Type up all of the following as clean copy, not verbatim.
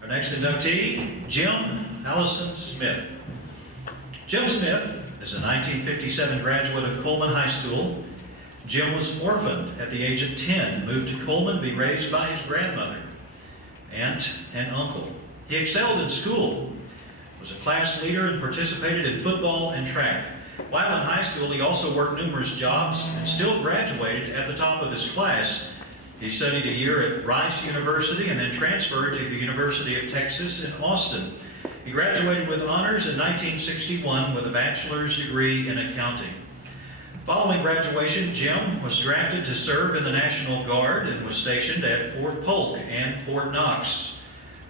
Our next inductee, Jim Allison Smith. Jim Smith is a 1957 graduate of Coleman High School. Jim was orphaned at the age of 10, moved to Coleman to be raised by his grandmother, aunt, and uncle. He excelled in school, was a class leader, and participated in football and track. While in high school, he also worked numerous jobs and still graduated at the top of his class. He studied a year at Rice University and then transferred to the University of Texas in Austin. He graduated with honors in 1961 with a bachelor's degree in accounting. Following graduation, Jim was drafted to serve in the National Guard and was stationed at Fort Polk and Fort Knox.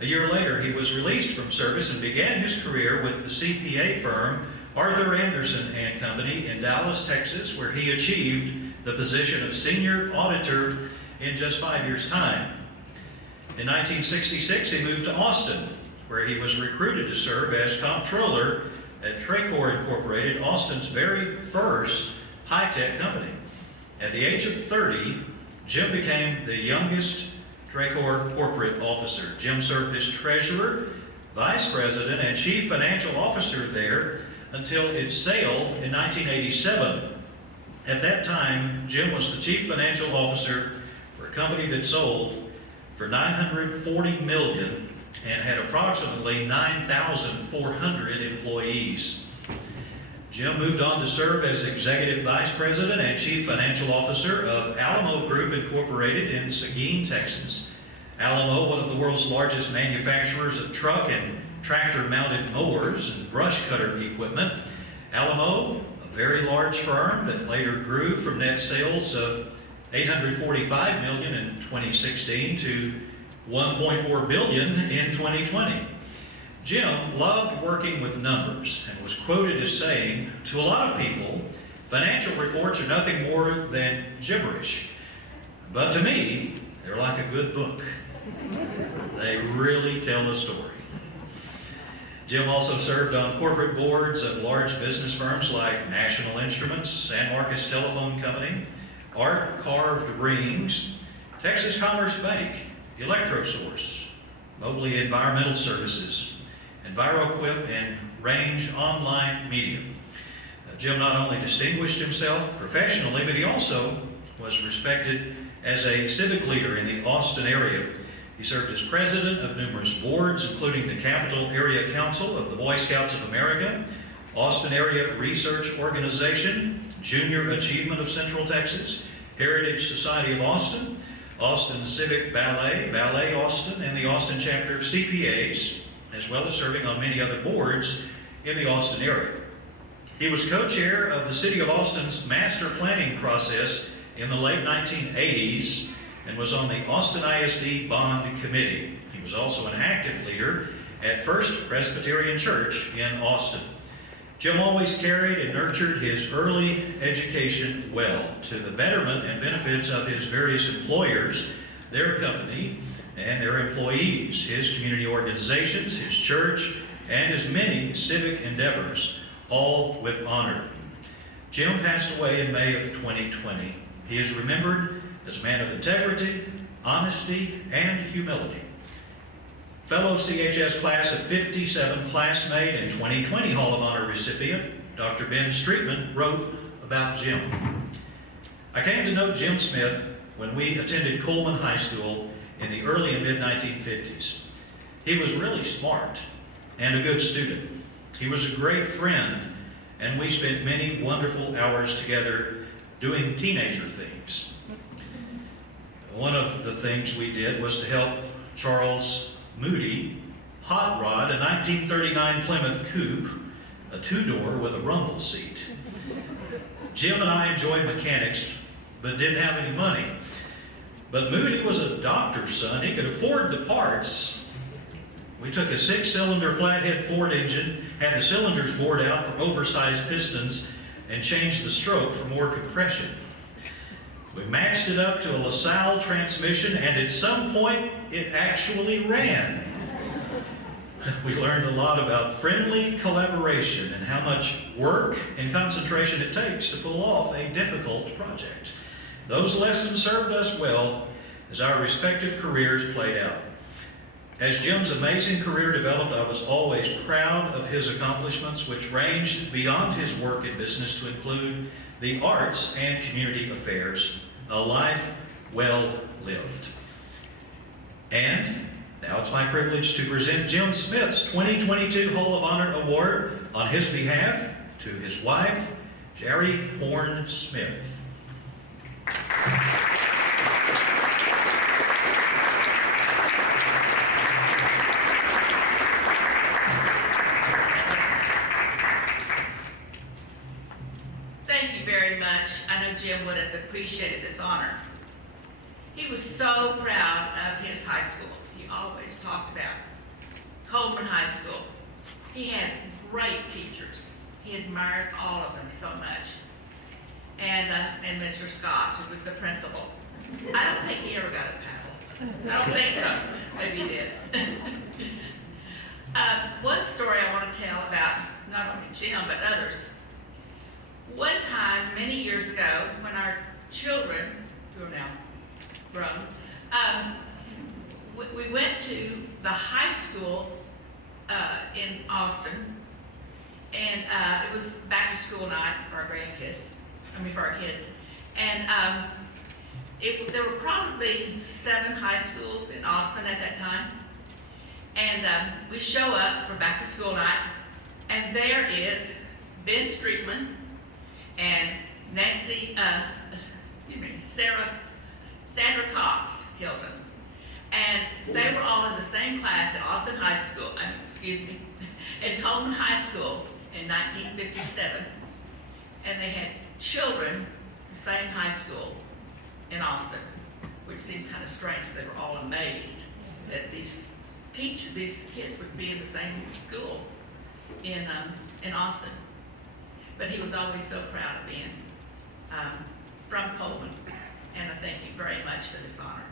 A year later, he was released from service and began his career with the CPA firm Arthur Anderson and Company in Dallas, Texas, where he achieved the position of senior auditor in just 5 years' time. In 1966, he moved to Austin, where he was recruited to serve as comptroller at Tracor Incorporated, Austin's very first high-tech company. At the age of 30, Jim became the youngest Tracor corporate officer. Jim served as treasurer, vice president, and chief financial officer there until its sale in 1987. At that time, Jim was the chief financial officer for a company that sold for $940 million and had approximately 9,400 employees. Jim moved on to serve as executive vice president and chief financial officer of Alamo Group Incorporated in Seguin, Texas. Alamo, one of the world's largest manufacturers of truck and tractor-mounted mowers and brush cutter equipment. Alamo, a very large firm that later grew from net sales of $845 million in 2016 to $1.4 billion in 2020. Jim loved working with numbers and was quoted as saying, "To a lot of people, financial reports are nothing more than gibberish. But to me, they're like a good book. They really tell a story." Jim also served on corporate boards of large business firms like National Instruments, San Marcos Telephone Company, Art Carved Rings, Texas Commerce Bank, ElectroSource, Mobley Environmental Services, EnviroQuip, and Range Online Media. Jim not only distinguished himself professionally, but he also was respected as a civic leader in the Austin area. He served as president of numerous boards, including the Capital Area Council of the Boy Scouts of America, Austin Area Research Organization, Junior Achievement of Central Texas, Heritage Society of Austin, Austin Civic Ballet, Ballet Austin, and the Austin chapter of CPAs, as well as serving on many other boards in the Austin area. He was co-chair of the City of Austin's master planning process in the late 1980s and was on the Austin ISD Bond Committee. He was also an active leader at First Presbyterian Church in Austin. Jim always carried and nurtured his early education well to the betterment and benefits of his various employers, their company, and their employees, his community organizations, his church, and his many civic endeavors, all with honor. Jim passed away in May of 2020. He is remembered as a man of integrity, honesty, and humility. Fellow CHS class of 57 classmate and 2020 Hall of Honor recipient, Dr. Ben Streetman, wrote about Jim. "I came to know Jim Smith when we attended Coleman High School in the early and mid-1950s. He was really smart and a good student. He was a great friend, and we spent many wonderful hours together doing teenager things. One of the things we did was to help Charles Moody hot rod a 1939 Plymouth Coupe, a two-door with a rumble seat. Jim and I enjoyed mechanics, but didn't have any money. But Moody was a doctor's son. He could afford the parts. We took a 6-cylinder flathead Ford engine, had the cylinders bored out for oversized pistons, and changed the stroke for more compression. We matched it up to a LaSalle transmission, and at some point, it actually ran. We learned a lot about friendly collaboration and how much work and concentration it takes to pull off a difficult project. Those lessons served us well as our respective careers played out. As Jim's amazing career developed, I was always proud of his accomplishments, which ranged beyond his work in business to include the arts and community affairs, a life well lived. And now it's my privilege to present Jim Smith's 2022 Hall of Honor Award on his behalf to his wife, Jerry Horn Smith. Thank you very much. I know Jim would have appreciated this honor. He was so proud of his high school. He always talked about Coleman High School. He had great teachers. He admired all of them so much. And Mr. Scott, who was the principal. I don't think he ever got a paddle. I don't think so. Maybe he did. One story I want to tell about not only Jim, but others. One time, many years ago, when our children, who are now grown, we went to the high school in Austin, and it was back to school night for our grandkids, for our kids. And there were probably 7 high schools in Austin at that time. And we show up for back to school night, and there is Ben Streetman and Sandra Cox Hilton. And they were all in the same class at Austin High School, in Coleman High School in 1957. And they had children, the same high school in Austin, which seemed kind of strange. They were all amazed that these kids would be in the same school in Austin. But he was always so proud of being from Coleman, and I thank you very much for this honor.